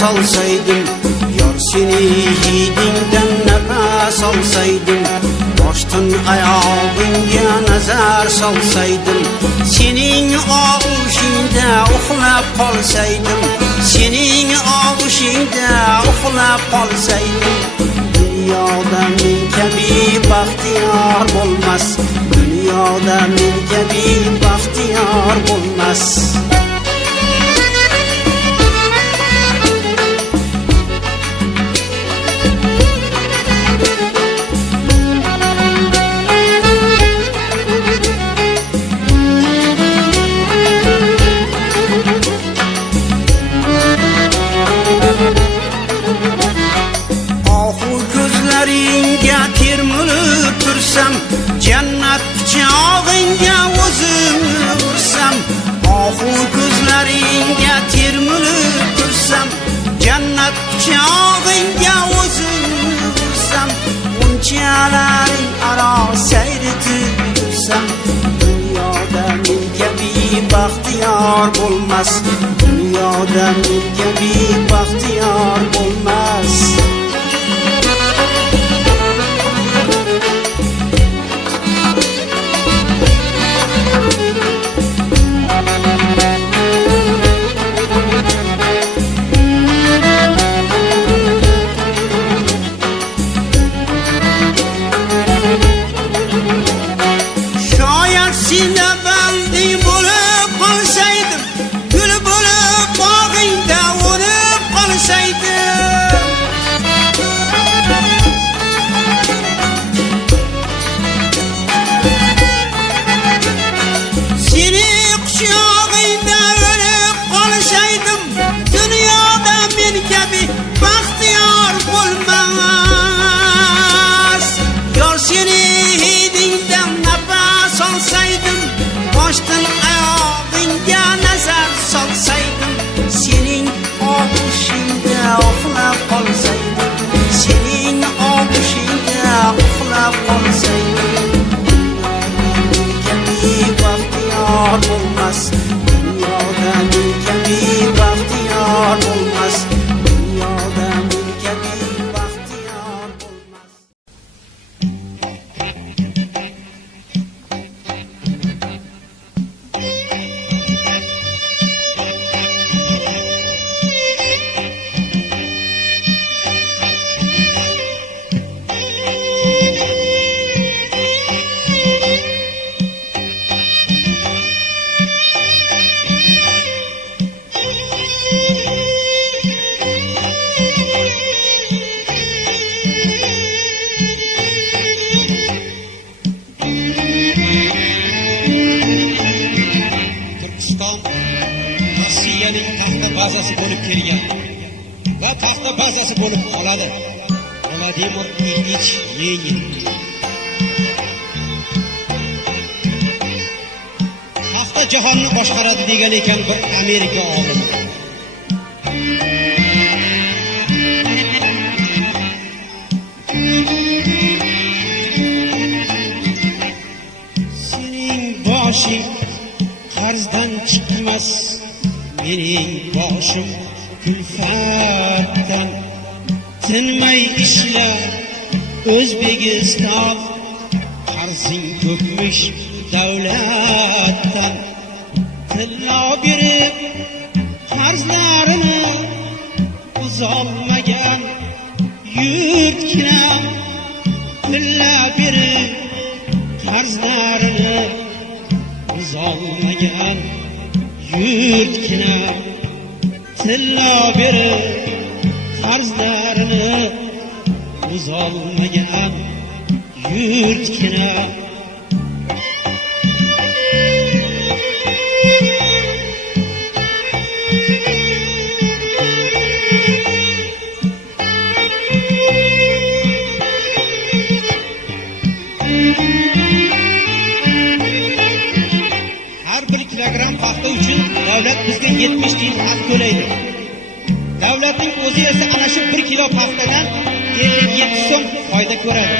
olsaydım, yor seni hidingdan nafas olsaydım, boshdan oyog'ingga nazar solsaydim, sening og'ushingda uxlab qolsaydim, sening og'ushingda uxlab qolsaydim, dunyoda men kabi baxtiyor bo'lmas, dunyoda men kabi baxtiyor bo'lmas. Termilib tursam, jannat quchog'ingga o'zimni ursam, ohu ko'zlaringga termilib tursam, jannat quchog'ingga o'zimni ursam, unchalaring aro sayr etib yursam, dunyoda men kabi baxtiyor bo'lmas, dunyoda men kabi baxtiyor bo'lmas. Boshdan oyog'ingga nazar solsaydim, sening og'ushingda uxlab qolsaydim, sening og'ushingda uxlab qolsaydim, dunyoda men kabi baxtiyor bo'lmas, dunyoda men kabi baxtiyor bo'lmas, dunyoda men kabi baxtiyor bo'lmas. Rossiyaning taxta bazasi bo'lib kelgan va taxta bazasi bo'lib qoladi. Vladimir Ilich Lenin. Taxta jahonni boshqaradi degan ekan bir Amerika olimi. Sening boshing qarzdan chiqmas, mening boshim kulfatdan, tinmay ishla O'zbekiston, qarzing ko'pmish davlatdan, tilla berib qarzlarini uzolmagan yurtgina, tilla berib qarzlarini uzolmagan yurtgina, tilla berib qarzlarini uzolmagan yurtgina. Har 1 kilogram paxta uchun davlat bizga 70 tiyin haq to'laydi. Davlatning o'zi esa ana shu 1 kilo paxtadan 57 so'm foyda ko'radi.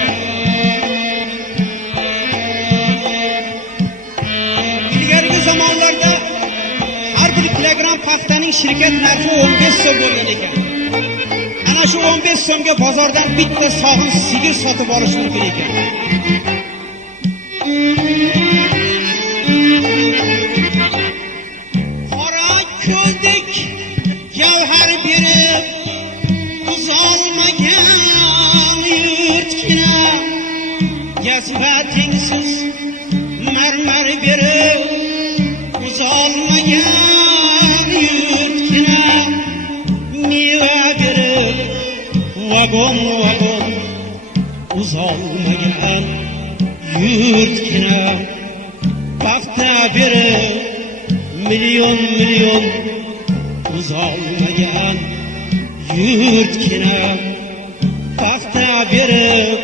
Ilgarigi zamonlarda har 1 kilogram paxtaning shirkat narxi 15 so'm bo'lgan ekan. ana shu 15 so'mga bozordan bitta sog'in sigir sotib olish mumkin ekan. Qora ko'ldek javhar berib uzolmagan yurtgina, jazbatingsiz marmar berib uzolmagan yurtgina, meva berib vagon vagon uzolmagan yurtgina, paxta berib milyon milyon uzolmagan yurtgina, paxta berib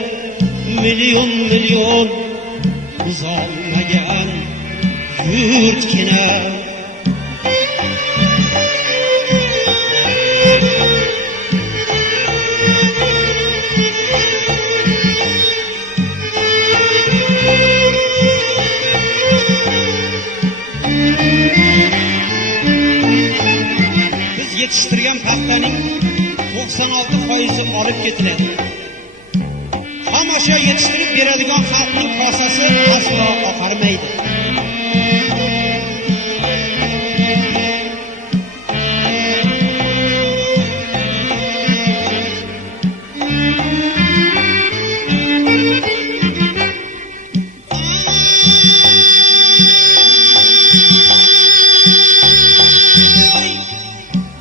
milyon milyon uzolmagan yurtgina. Biz yetishtirgan paxtaning 96% olib ketiladi. Xomashyo yetishtirib beradigan xalqning kosasi aslo oqarmaydi.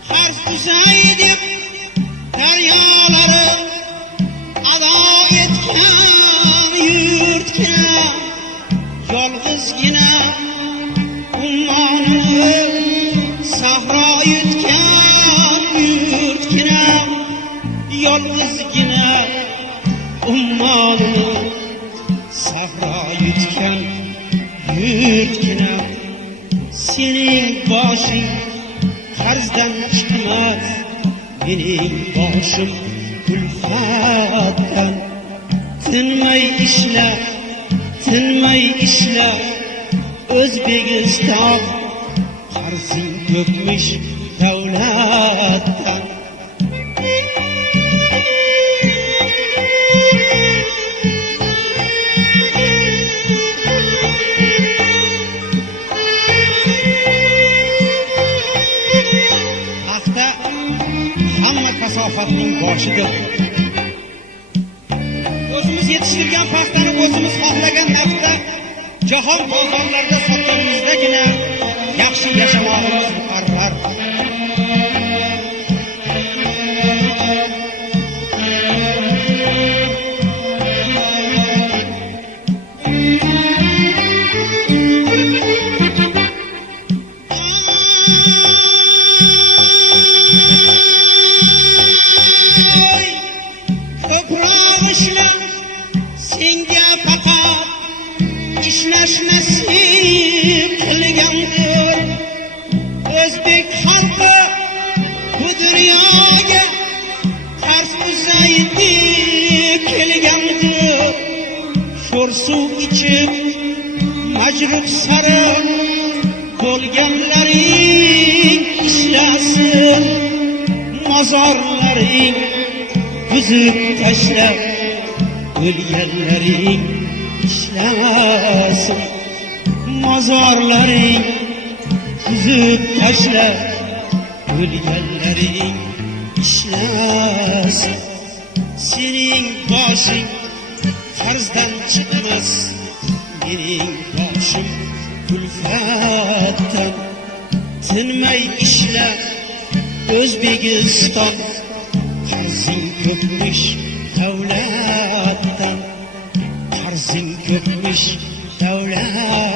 Qarz uzay deb daryolari ado etgan yurtgina, yolg'izgina ummonini sahro yutgan yurtgina, yolg'izgina ummonini sahro yutgan yurtgina. Sening boshing qarzdan chiqmas, mening boshim kulfatdan. Tinmay ishla O'zbekiston, qarzing ko'pmish davlatdan. Paxta hamma kasofatning boshidir. O'zimiz yetishtirgan paxtani o'zimiz xohlagan narxda jahon bozorlarida sotganimizdagina yaxshi yashamoqimiz muqarrar. Ko'proq ishla, senga faqat ishlash nasib qilgandir. O'zbek xalqi bu dunyoga qarz uzaydi kelgandir. Sho'r suv ichib majruh sari bo'lganlaring ishlasin, mozorlaring buzib tashlab o'lganlaring ishlasin, mozorlaring buzib tashlab o'lganlaring ishlasin. Sening boshing qarzdan chiqmas, mening boshim kulfatdan. Tinmay ishla O'zbekiston, qarzing ko'pmish davlatdan. Qarzing ko'pmish davlatdan.